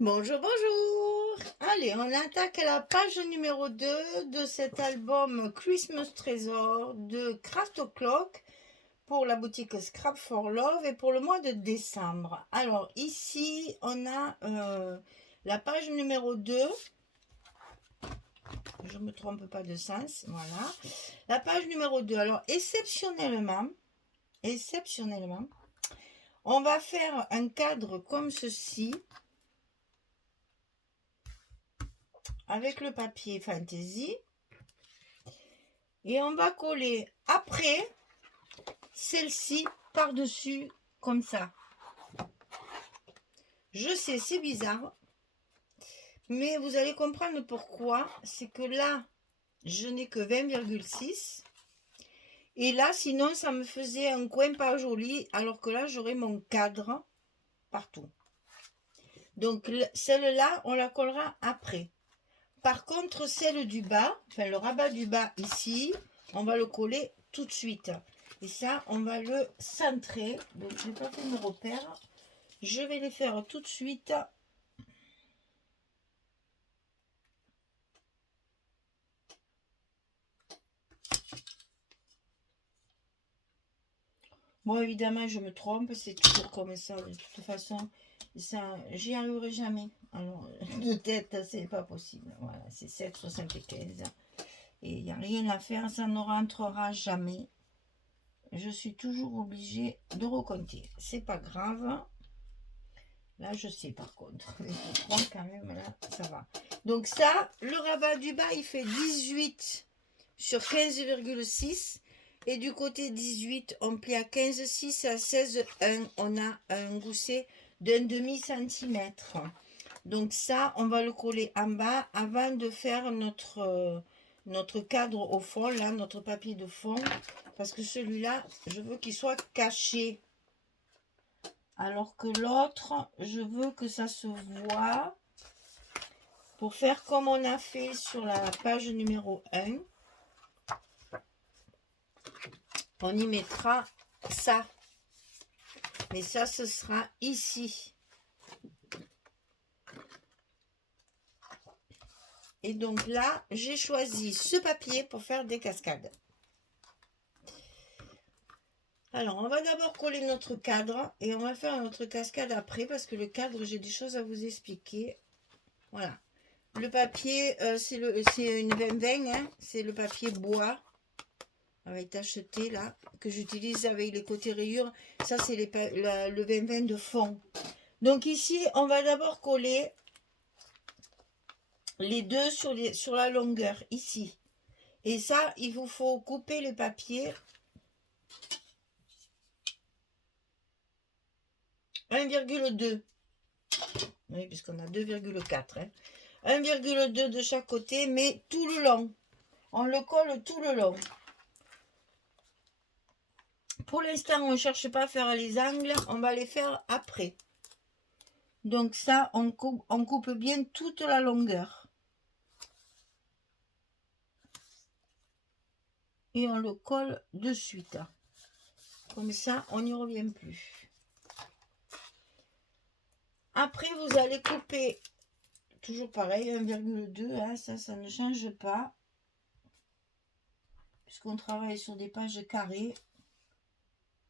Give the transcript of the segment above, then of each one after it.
Bonjour, bonjour. Allez, on attaque la page numéro 2 de cet album Christmas Treasure de Craft O'Clock pour la boutique Scrap for Love et pour le mois de décembre. Alors ici, on a la page numéro 2. Je ne me trompe pas de sens, voilà. La page numéro 2. Alors exceptionnellement, on va faire un cadre comme ceci avec le papier Fantasy. Et on va coller après celle-ci par-dessus comme ça. Je sais, c'est bizarre, mais vous allez comprendre pourquoi. C'est que là, je n'ai que 20,6. Et là, sinon, ça me faisait un coin pas joli, alors que là, j'aurai mon cadre partout. Donc, celle-là, on la collera après. Par contre, celle du bas, enfin le rabat du bas ici, on va le coller tout de suite. Et ça, on va le centrer. Donc, je n'ai pas fait mes repères. Je vais les faire tout de suite. Bon, évidemment, je me trompe. C'est toujours comme ça. De toute façon, ça, j'y arriverai jamais. Alors, de tête, c'est pas possible. Voilà, c'est 7,75. Et il n'y a rien à faire. Ça ne rentrera jamais. Je suis toujours obligée de recompter. C'est pas grave. Là, je sais par contre. Les 3 quand même, là, ça va. Donc ça, le rabat du bas, il fait 18 sur 15,6. Et du côté 18, on plie à 15,6 à 16,1. On a un gousset d'un demi-centimètre. Donc ça, on va le coller en bas avant de faire notre cadre au fond, là, notre papier de fond. Parce que celui-là, je veux qu'il soit caché. Alors que l'autre, je veux que ça se voit. Pour faire comme on a fait sur la page numéro 1, on y mettra ça. Mais ça, ce sera ici. Et donc là, j'ai choisi ce papier pour faire des cascades. Alors, on va d'abord coller notre cadre et on va faire notre cascade après parce que le cadre, j'ai des choses à vous expliquer. Voilà. Le papier, c'est une 20-20, hein, c'est le papier bois avec acheté là, que j'utilise avec les côtés rayures. Ça, c'est le 20-20 de fond. Donc ici, on va d'abord coller les deux sur la longueur, ici. Et ça, il vous faut couper le papier 1,2. Oui, puisqu'on a 2,4. Hein. 1,2 de chaque côté, mais tout le long. On le colle tout le long. Pour l'instant, on ne cherche pas à faire les angles, on va les faire après. Donc ça, on coupe bien toute la longueur. Et on le colle de suite. Comme ça, on n'y revient plus. Après, vous allez couper, toujours pareil, 1,2, hein, ça ne change pas. Puisqu'on travaille sur des pages carrées.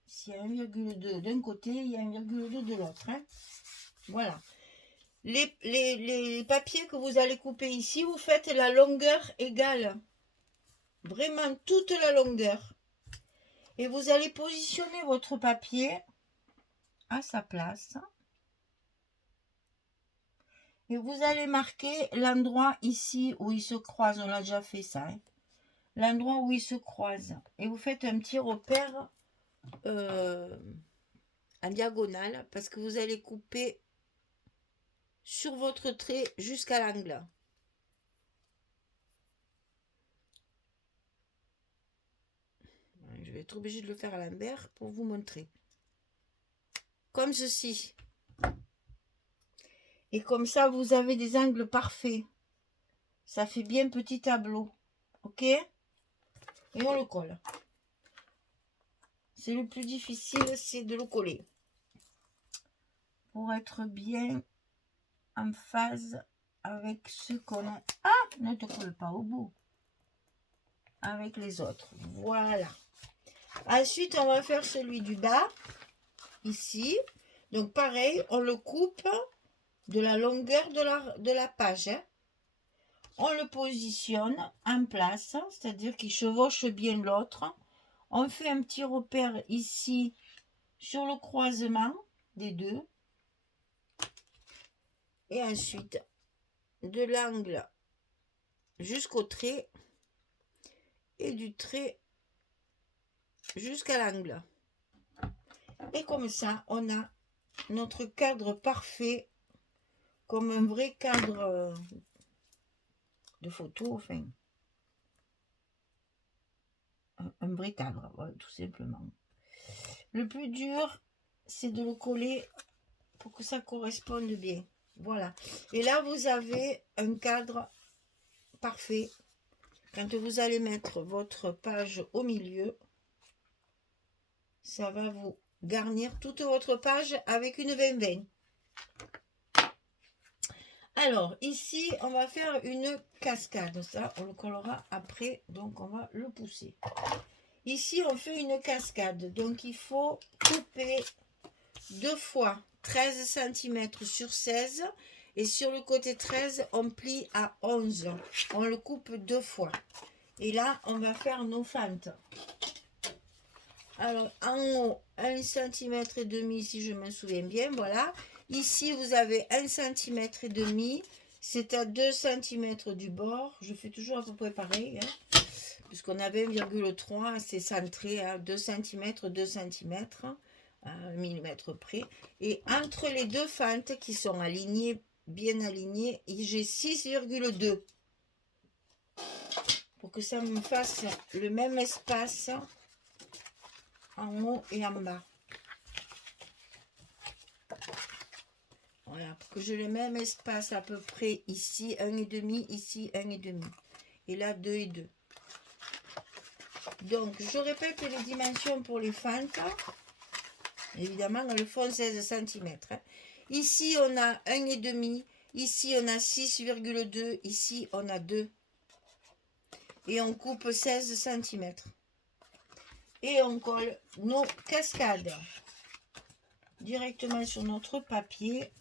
S'il y a 1,2 d'un côté, il y a 1,2 de l'autre. Hein. Voilà. Les papiers que vous allez couper ici, vous faites la longueur égale. Vraiment toute la longueur. Et vous allez positionner votre papier à sa place. Et vous allez marquer l'endroit ici où il se croise. On l'a déjà fait ça. Hein. L'endroit où il se croise. Et vous faites un petit repère en diagonale parce que vous allez couper sur votre trait jusqu'à l'angle. Je vais être obligée de le faire à l'envers pour vous montrer. Comme ceci. Et comme ça, vous avez des angles parfaits. Ça fait bien petit tableau. Ok? Et on le colle. C'est le plus difficile, c'est de le coller. Pour être bien en phase avec ce qu'on a. Ah, ne te colle pas au bout. Avec les autres. Voilà. Ensuite, on va faire celui du bas. Ici. Donc, pareil, on le coupe de la longueur de la page. Hein. On le positionne en place, c'est-à-dire qu'il chevauche bien l'autre. On fait un petit repère ici sur le croisement des deux. Et ensuite, de l'angle jusqu'au trait et du trait jusqu'à l'angle. Et comme ça, on a notre cadre parfait, comme un vrai cadre de photo, enfin, un vrai cadre, voilà, tout simplement. Le plus dur, c'est de le coller pour que ça corresponde bien. Voilà. Et là, vous avez un cadre parfait. Quand vous allez mettre votre page au milieu, ça va vous garnir toute votre page avec une 20-20. Alors, ici, on va faire une cascade. Ça, on le collera après, donc on va le pousser. Ici, on fait une cascade. Donc, il faut couper 2 fois 13 cm sur 16. Et sur le côté 13, on plie à 11. On le coupe 2 fois. Et là, on va faire nos fentes. Alors, en haut, 1 cm et demi, si je me souviens bien, voilà. Ici, vous avez 1 cm et demi. C'est à 2 cm du bord. Je fais toujours à peu près pareil. Hein, puisqu'on avait 1,3, c'est centré à 2 cm, 2 cm, à 1 mm près. Et entre les deux fentes qui sont alignées, bien alignées, j'ai 6,2. Pour que ça me fasse le même espace en haut et en bas. Voilà, pour que j'ai le même espace à peu près ici, 1,5, ici, 1,5. Et là, 2,2. Donc, je répète les dimensions pour les fentes. Évidemment, elles font 16 cm. Ici, on a 1,5. Ici, on a 6,2. Ici, on a 2. Et on coupe 16 cm. Et on colle nos cascades directement sur notre papier.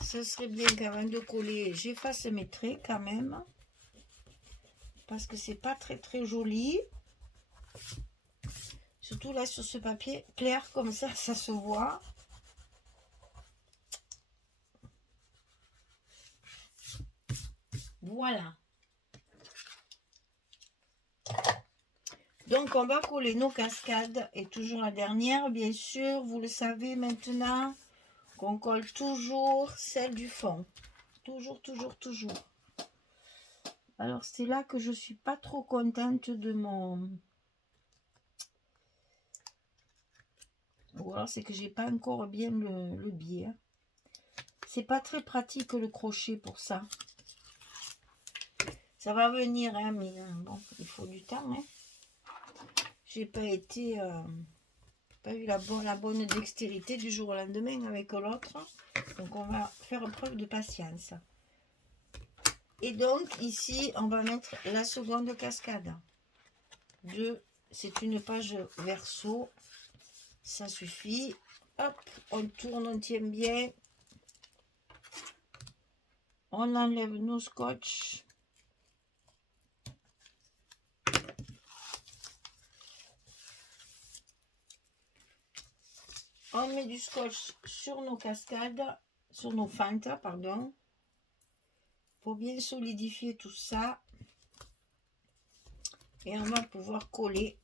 Ce serait bien qu'avant de coller, j'efface mes traits quand même. Parce que c'est pas très joli. Surtout là sur ce papier clair comme ça se voit. Voilà. Donc on va coller nos cascades. Et toujours la dernière, bien sûr, vous le savez maintenant, qu'on colle toujours celle du fond. Toujours. Alors c'est là que je suis pas trop contente de mon... Ou alors c'est que j'ai pas encore bien le biais. C'est pas très pratique le crochet pour ça. Ça va venir, hein, mais bon, il faut du temps. Hein. J'ai pas été... pas eu la bonne dextérité du jour au lendemain avec l'autre. Donc on va faire preuve de patience. Et donc ici, on va mettre la seconde cascade. C'est une page verso. Ça suffit. Hop, on tourne, on tient bien. On enlève nos scotch. On met du scotch sur nos cascades, sur nos fentes, pardon. Pour bien solidifier tout ça. Et on va pouvoir coller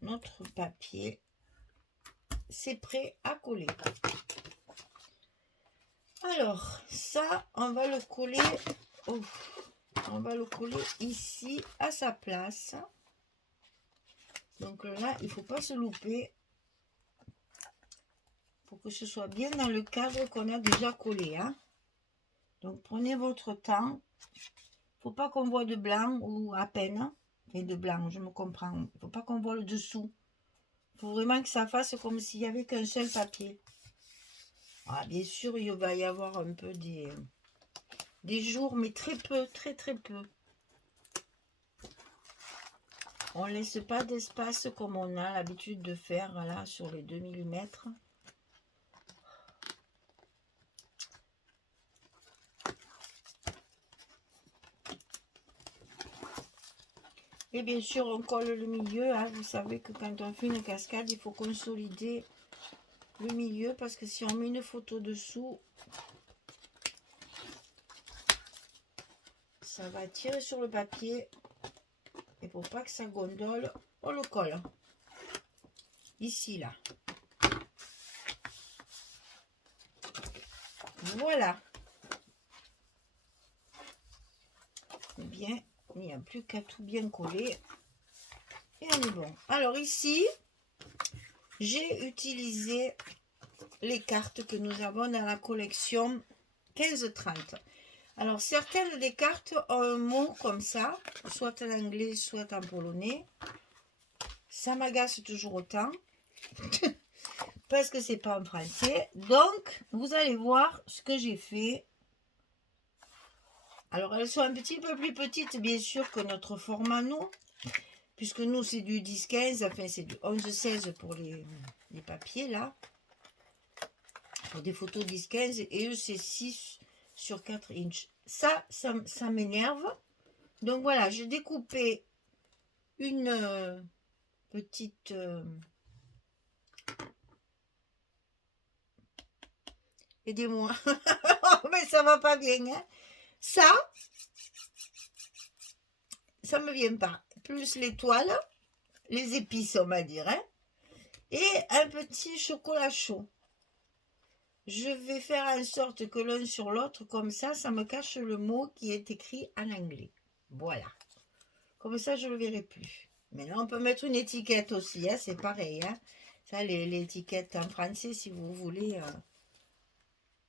notre papier. C'est prêt à coller. Alors, ça, on va le coller. On va le coller ici à sa place. Donc là, il ne faut pas se louper. Pour que ce soit bien dans le cadre qu'on a déjà collé. Hein. Donc prenez votre temps. Il ne faut pas qu'on voit de blanc ou à peine. Et de blanc, je me comprends. Il ne faut pas qu'on voit le dessous. Il faut vraiment que ça fasse comme s'il n'y avait qu'un seul papier. Ah, bien sûr, il va y avoir un peu des jours, mais très peu, très très peu. On ne laisse pas d'espace comme on a l'habitude de faire là sur les 2 mm. Et bien sûr, on colle le milieu. Hein. Vous savez que quand on fait une cascade, il faut consolider le milieu parce que si on met une photo dessous, ça va tirer sur le papier. Et pour pas que ça gondole, on le colle. Ici, là. Voilà. Bien, il n'y a plus qu'à tout bien coller. Et on est bon. Alors ici, j'ai utilisé les cartes que nous avons dans la collection 15-30. Alors certaines des cartes ont un mot comme ça, soit en anglais, soit en polonais. Ça m'agace toujours autant. Parce que c'est pas en français. Donc, vous allez voir ce que j'ai fait. Alors, elles sont un petit peu plus petites, bien sûr, que notre format, nous. Puisque nous, c'est du 10-15, enfin, c'est du 11-16 pour les papiers, là. Pour des photos 10-15, et eux, c'est 6 sur 4 inches. Ça m'énerve. Donc, voilà, j'ai découpé une petite... Aidez-moi. Mais ça va pas bien, hein. Ça me vient pas. Plus l'étoile, les épices, on va dire, hein, et un petit chocolat chaud. Je vais faire en sorte que l'un sur l'autre, comme ça me cache le mot qui est écrit en anglais. Voilà. Comme ça, je ne le verrai plus. Maintenant, on peut mettre une étiquette aussi, hein, c'est pareil. Hein. Ça, l'étiquette en français, si vous voulez,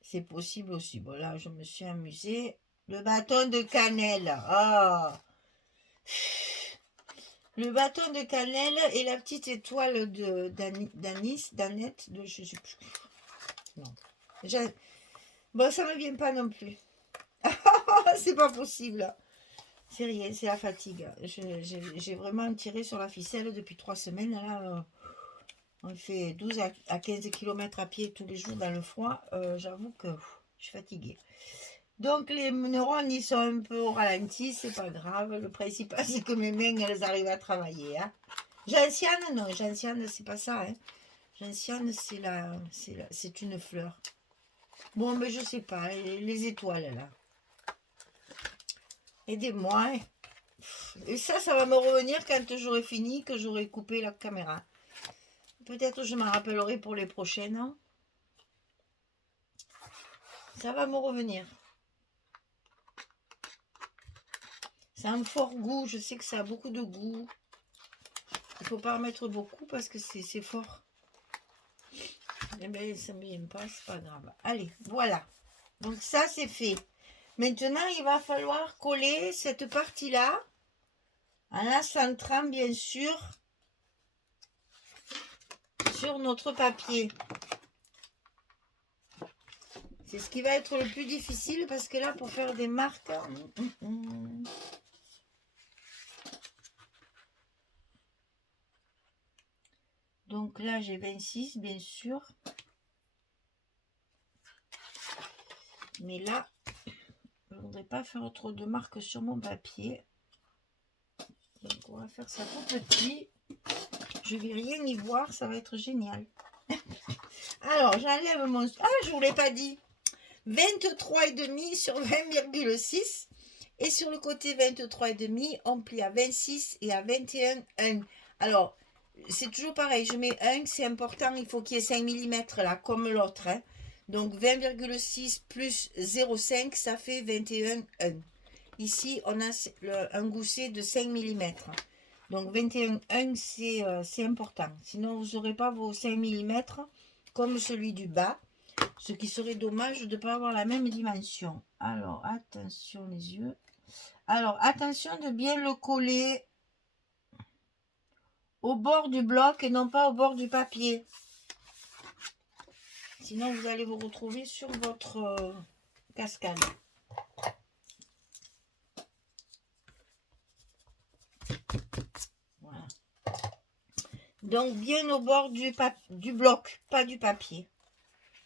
c'est possible aussi. Bon, là, je me suis amusée. Le bâton de cannelle. Ah! Le bâton de cannelle et la petite étoile d'anis, d'Annette, de je sais plus. Non. Bon, ça ne me vient pas non plus. C'est pas possible. C'est rien, c'est la fatigue. J'ai vraiment tiré sur la ficelle depuis 3 semaines. Là, on fait 12 à 15 km à pied tous les jours dans le froid. J'avoue que je suis fatiguée. Donc les neurones, ils sont un peu au ralenti, c'est pas grave. Le principal, c'est que mes mains, elles arrivent à travailler. Hein. Gentiane, non, gentiane, c'est pas ça. Hein. Gentiane, c'est une fleur. Bon, mais je sais pas, les étoiles, là. Aidez-moi. Hein. Et ça va me revenir quand j'aurai fini, que j'aurai coupé la caméra. Peut-être je m'en rappellerai pour les prochaines. Hein. Ça va me revenir. Ça a un fort goût, je sais que ça a beaucoup de goût. Il ne faut pas en mettre beaucoup parce que c'est fort. Eh bien, ça ne me vient pas, c'est pas grave. Allez, voilà. Donc ça, c'est fait. Maintenant, il va falloir coller cette partie-là en la centrant, bien sûr, sur notre papier. C'est ce qui va être le plus difficile parce que là, pour faire des marques... Donc là, j'ai 26, bien sûr. Mais là, je ne voudrais pas faire trop de marques sur mon papier. Donc, on va faire ça tout petit. Je ne vais rien y voir, ça va être génial. Alors, j'enlève mon... Ah, je ne vous l'ai pas dit. 23,5 sur 20,6. Et sur le côté 23,5, on plie à 26 et à 21,1. Alors, c'est toujours pareil, je mets 1, c'est important, il faut qu'il y ait 5 mm là, comme l'autre. Hein. Donc 20,6 plus 0,5, ça fait 21,1. Ici, on a un gousset de 5 mm. Donc 21,1, c'est important. Sinon, vous n'aurez pas vos 5 mm comme celui du bas. Ce qui serait dommage de ne pas avoir la même dimension. Alors, attention les yeux. Alors, attention de bien le coller au bord du bloc et non pas au bord du papier. Sinon, vous allez vous retrouver sur votre cascade. Voilà. Donc, bien au bord du bloc, pas du papier.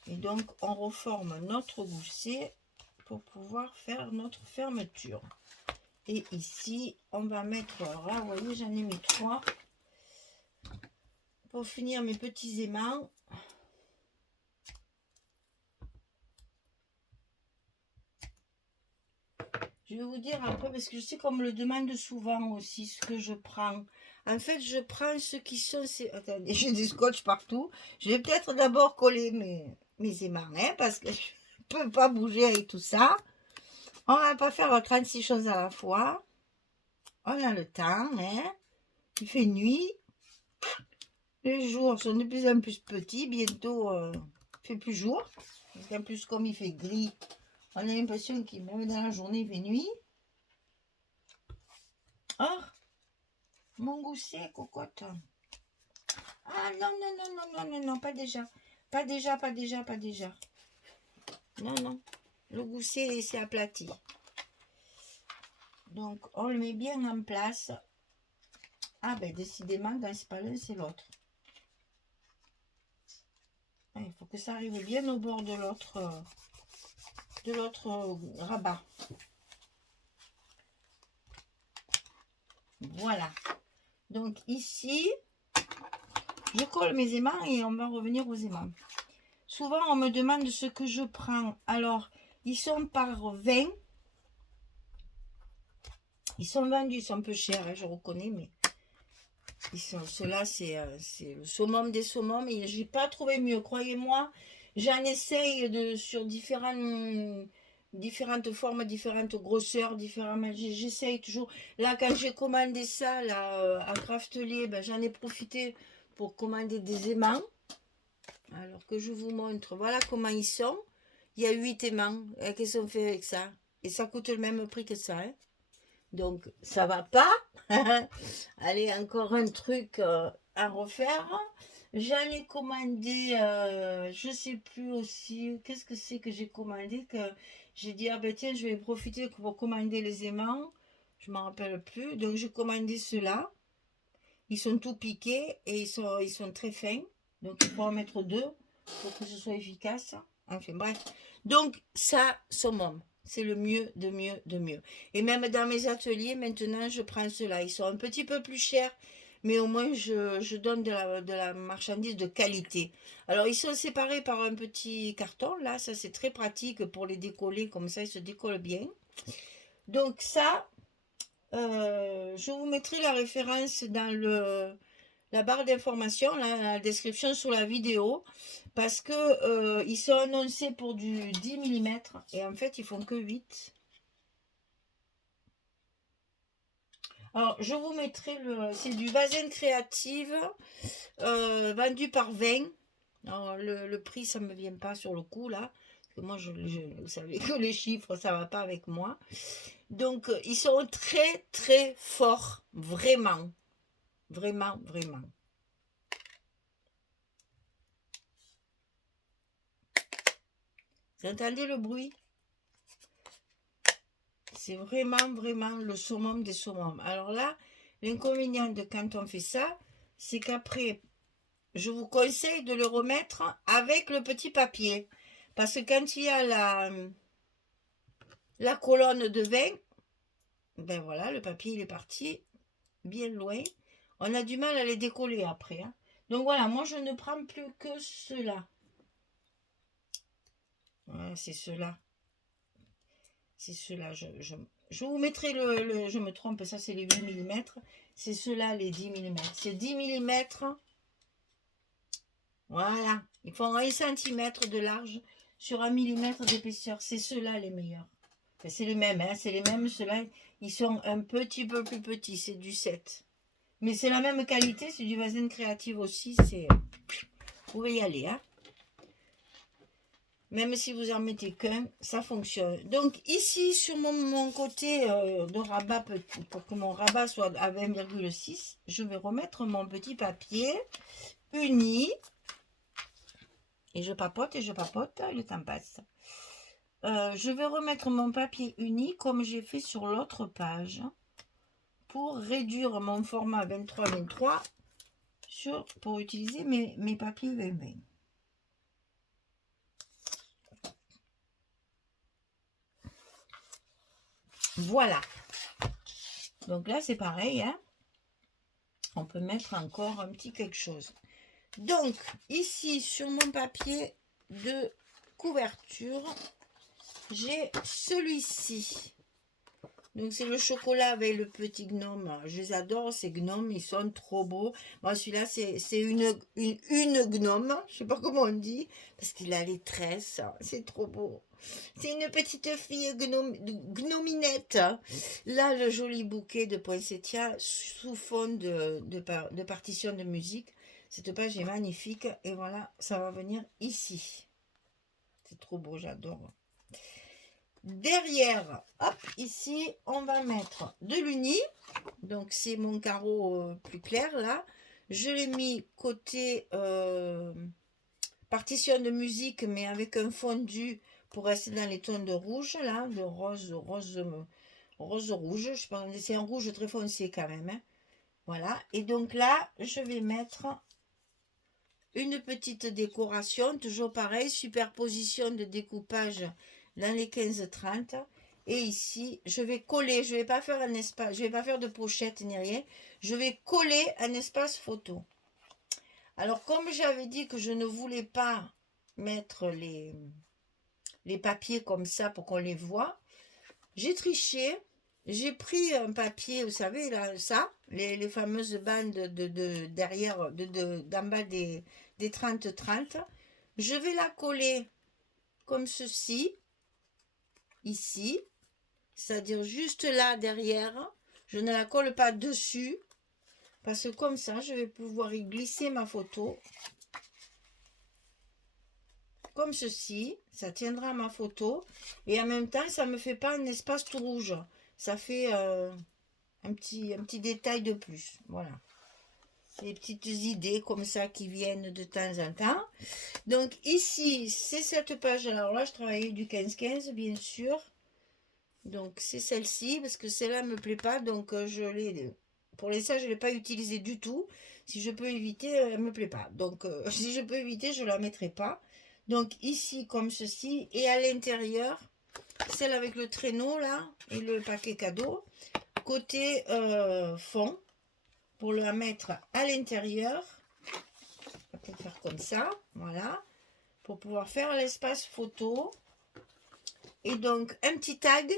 Et donc, on reforme notre gousset pour pouvoir faire notre fermeture. Et ici, on va mettre, là, vous voyez, j'en ai mis 3. Pour finir mes petits aimants. Je vais vous dire un peu, parce que je sais qu'on me le demande souvent aussi, ce que je prends. En fait, je prends ceux qui sont... Attendez, j'ai du scotch partout. Je vais peut-être d'abord coller mes aimants, hein, parce que je ne peux pas bouger avec tout ça. On va pas faire 36 choses à la fois. On a le temps, hein. Il fait nuit. Les jours sont de plus en plus petits. Bientôt, il fait plus jour. Parce qu'en plus, comme il fait gris, on a l'impression qu'il même dans la journée, il fait nuit. Oh, mon gousset, cocotte. Ah non, non, non, non, non, non, non, pas déjà. Pas déjà, pas déjà, pas déjà. Non, non. Le gousset s'est aplati. Donc, on le met bien en place. Ah ben, décidément, quand c'est pas l'un, c'est l'autre. Il faut que ça arrive bien au bord de l'autre rabat. Voilà. Donc ici, je colle mes aimants et on va revenir aux aimants. Souvent, on me demande ce que je prends. Alors, ils sont par 20. Ils sont vendus, ils sont un peu chers, hein, je reconnais, mais ceux-là, c'est le summum des summums. Et j'ai pas trouvé mieux, croyez-moi. J'en essaye sur différentes formes, différentes grosseurs, différemment. J'essaye toujours. Là, quand j'ai commandé ça là, à Craftelier, ben, j'en ai profité pour commander des aimants. Alors que je vous montre, voilà comment ils sont. Il y a 8 aimants qui sont faits avec ça. Et ça coûte le même prix que ça. Hein. Donc, ça va pas. Allez, encore un truc à refaire. J'en ai commandé, je sais plus aussi, qu'est-ce que c'est que j'ai commandé, que j'ai dit, ah ben tiens, je vais profiter pour commander les aimants. Je m'en rappelle plus. Donc, j'ai commandé ceux-là. Ils sont tout piqués et ils sont très fins. Donc, il faut en mettre 2 pour que ce soit efficace. Enfin, bref. Donc, ça, summum. C'est le mieux, de mieux, de mieux. Et même dans mes ateliers, maintenant, je prends ceux-là. Ils sont un petit peu plus chers, mais au moins, je donne de la marchandise de qualité. Alors, ils sont séparés par un petit carton. Là, ça, c'est très pratique pour les décoller. Comme ça, ils se décollent bien. Donc, ça, je vous mettrai la référence dans la barre d'information, la description sous la vidéo, parce que ils sont annoncés pour du 10 mm et en fait ils font que 8. Alors je vous mettrai c'est du Vazen Créative vendu par 20. Alors, le prix ça me vient pas sur le coup là, parce que moi vous savez que les chiffres ça va pas avec moi. Donc ils sont très très forts, vraiment, vraiment, vraiment. Vous entendez le bruit? C'est vraiment, vraiment le summum des summums. Alors là, l'inconvénient de quand on fait ça, c'est qu'après, je vous conseille de le remettre avec le petit papier. Parce que quand il y a la colonne de 20, ben voilà, le papier il est parti bien loin. On a du mal à les décoller après. Hein. Donc voilà, moi je ne prends plus que ceux-là. Voilà, c'est ceux-là. C'est ceux-là. Je vous mettrai je me trompe, ça c'est les 8 mm. C'est ceux-là les 10 mm. C'est 10 mm. Voilà. Ils font 1 cm de large sur 1 mm d'épaisseur. C'est ceux-là les meilleurs. Enfin, c'est les mêmes, hein. C'est les mêmes. Ceux-là, ils sont un petit peu plus petits. C'est du 7. Mais c'est la même qualité. C'est du Vazen Créative aussi. Vous pouvez y aller, hein. Même si vous en mettez qu'un, ça fonctionne. Donc ici, sur mon côté de rabat, pour que mon rabat soit à 20,6, je vais remettre mon petit papier uni. Et je papote, le temps passe. Je vais remettre mon papier uni comme j'ai fait sur l'autre page pour réduire mon format 23-23 pour utiliser mes papiers 20-20. Voilà. Donc là, c'est pareil, hein. On peut mettre encore un petit quelque chose. Donc, ici, sur mon papier de couverture, j'ai celui-ci. Donc, c'est le chocolat avec le petit gnome. Je les adore, ces gnomes, ils sont trop beaux. Moi, celui-là, c'est une gnome. Je sais pas comment on dit, parce qu'il a les tresses. C'est trop beau. C'est une petite fille gnominette. Là, le joli bouquet de poinsettias sous fond de partition de musique. Cette page est magnifique. Et voilà, ça va venir ici. C'est trop beau, j'adore. Derrière, hop, ici, on va mettre de l'uni. Donc, c'est mon carreau plus clair, là. Je l'ai mis côté partition de musique, mais avec un fondu pour rester dans les tons de rouge, là, de rose rouge. Je pense que c'est un rouge très foncé quand même. Hein. Voilà. Et donc là, je vais mettre une petite décoration, toujours pareil, superposition de découpage dans les 15-30. Et ici, je vais coller, je ne vais pas faire un espace, je vais pas faire de pochette ni rien. Je vais coller un espace photo. Alors, comme j'avais dit que je ne voulais pas mettre les papiers comme ça pour qu'on les voit, j'ai triché. J'ai pris un papier, vous savez, là, ça, les fameuses bandes derrière, d'en bas des 30-30. Je vais la coller comme ceci, ici, c'est-à-dire juste là derrière. Je ne la colle pas dessus, parce que comme ça, je vais pouvoir y glisser ma photo. Comme ceci, ça tiendra à ma photo. Et en même temps, ça ne me fait pas un espace tout rouge. Ça fait un petit détail de plus. Voilà. Des petites idées comme ça qui viennent de temps en temps. Donc ici, c'est cette page. Alors là, je travaillais du 15-15, bien sûr. Donc c'est celle-ci, parce que celle-là ne me plaît pas. Donc je l'ai... Pour l'instant, je ne l'ai pas utilisée du tout. Si je peux éviter, elle ne me plaît pas. Donc si je peux éviter, je ne la mettrai pas. Donc ici, comme ceci. Et à l'intérieur, celle avec le traîneau, là, et le paquet cadeau. Côté fond, pour la mettre à l'intérieur. On va peut-être faire comme ça, voilà. Pour pouvoir faire l'espace photo. Et donc, un petit tag,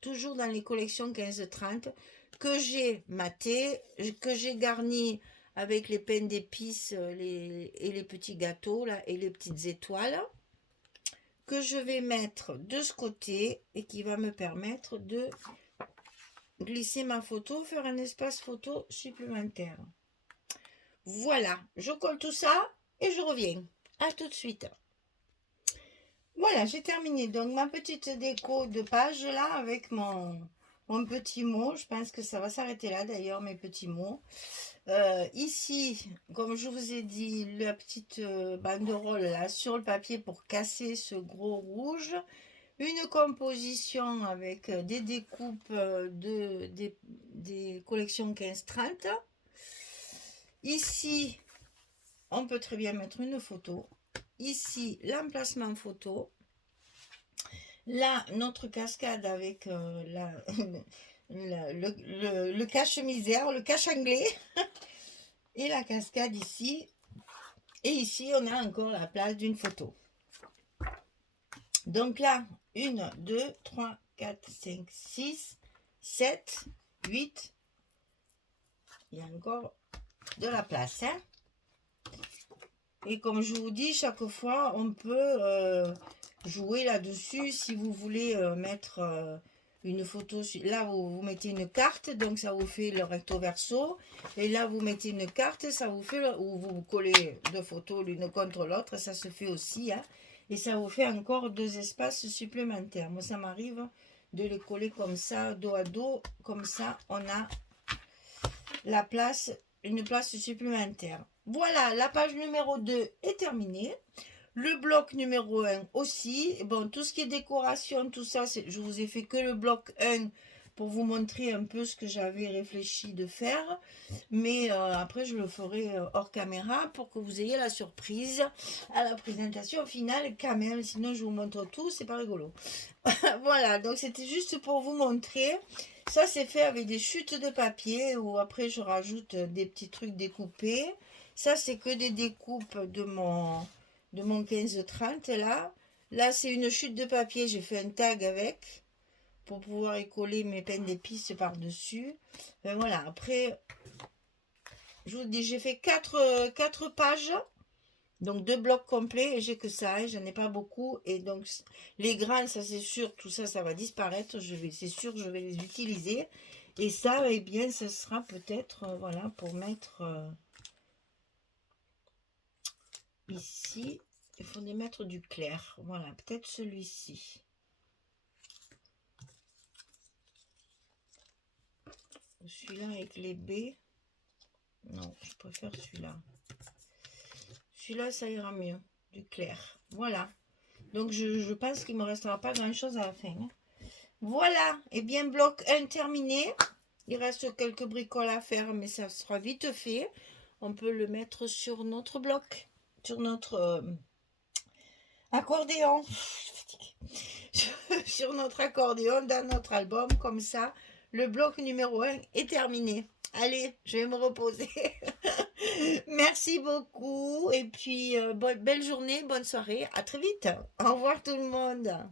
toujours dans les collections 15-30, que j'ai maté, que j'ai garni avec les pains d'épices et les petits gâteaux, là, et les petites étoiles, que je vais mettre de ce côté et qui va me permettre de glisser ma photo, faire un espace photo supplémentaire. Voilà, je colle tout ça et je reviens. À tout de suite. Voilà, j'ai terminé donc ma petite déco de page là avec mon petit mot. Je pense que ça va s'arrêter là d'ailleurs, mes petits mots. Ici, comme je vous ai dit, la petite banderole là sur le papier pour casser ce gros rouge. Une composition avec des découpes des collections 15-30. Ici, on peut très bien mettre une photo. Ici, l'emplacement photo. Là, notre cascade avec le cache-misère, le cache-anglais. Et la cascade ici. Et ici, on a encore la place d'une photo. Donc là, 1, 2, 3, 4, 5, 6, 7, 8. Il y a encore de la place. Hein? Et comme je vous dis, chaque fois, on peut jouer là-dessus. Si vous voulez mettre une photo, là, vous mettez une carte, donc ça vous fait le recto verso. Et là, vous mettez une carte, ça vous fait, ou vous collez deux photos l'une contre l'autre, ça se fait aussi. Hein? Et ça vous fait encore deux espaces supplémentaires. Moi, ça m'arrive de les coller comme ça, dos à dos. Comme ça, on a la place, une place supplémentaire. Voilà, la page numéro 2 est terminée. Le bloc numéro 1 aussi. Bon, tout ce qui est décoration, tout ça, je vous ai fait que le bloc 1 pour vous montrer un peu ce que j'avais réfléchi de faire. Mais après, je le ferai hors caméra pour que vous ayez la surprise à la présentation finale quand même. Sinon, je vous montre tout, c'est pas rigolo. Voilà, donc c'était juste pour vous montrer. Ça, c'est fait avec des chutes de papier où après, je rajoute des petits trucs découpés. Ça, c'est que des découpes de mon 15-30 là. Là, c'est une chute de papier. J'ai fait un tag avec pour pouvoir y coller mes peines d'épices par-dessus. Ben voilà, après, je vous dis, j'ai fait 4 pages. Donc 2 blocs complets et j'ai que ça, j'en ai pas beaucoup. Et donc les grains, ça c'est sûr, tout ça, ça va disparaître. C'est sûr, je vais les utiliser. Et ça, eh bien, ce sera peut-être, voilà, pour mettre ici. Il faudrait mettre du clair. Voilà, peut-être celui-ci. Celui-là avec les baies. Non, je préfère celui-là. Celui-là, ça ira mieux. Du clair. Voilà. Donc, je pense qu'il ne me restera pas grand-chose à la fin. Voilà. Et bien, bloc 1 terminé. Il reste quelques bricoles à faire, mais ça sera vite fait. On peut le mettre sur notre bloc. Sur notre accordéon. Sur notre accordéon, dans notre album. Comme ça, le bloc numéro 1 est terminé. Allez, je vais me reposer. Merci beaucoup. Et puis, belle journée, bonne soirée. À très vite. Au revoir tout le monde.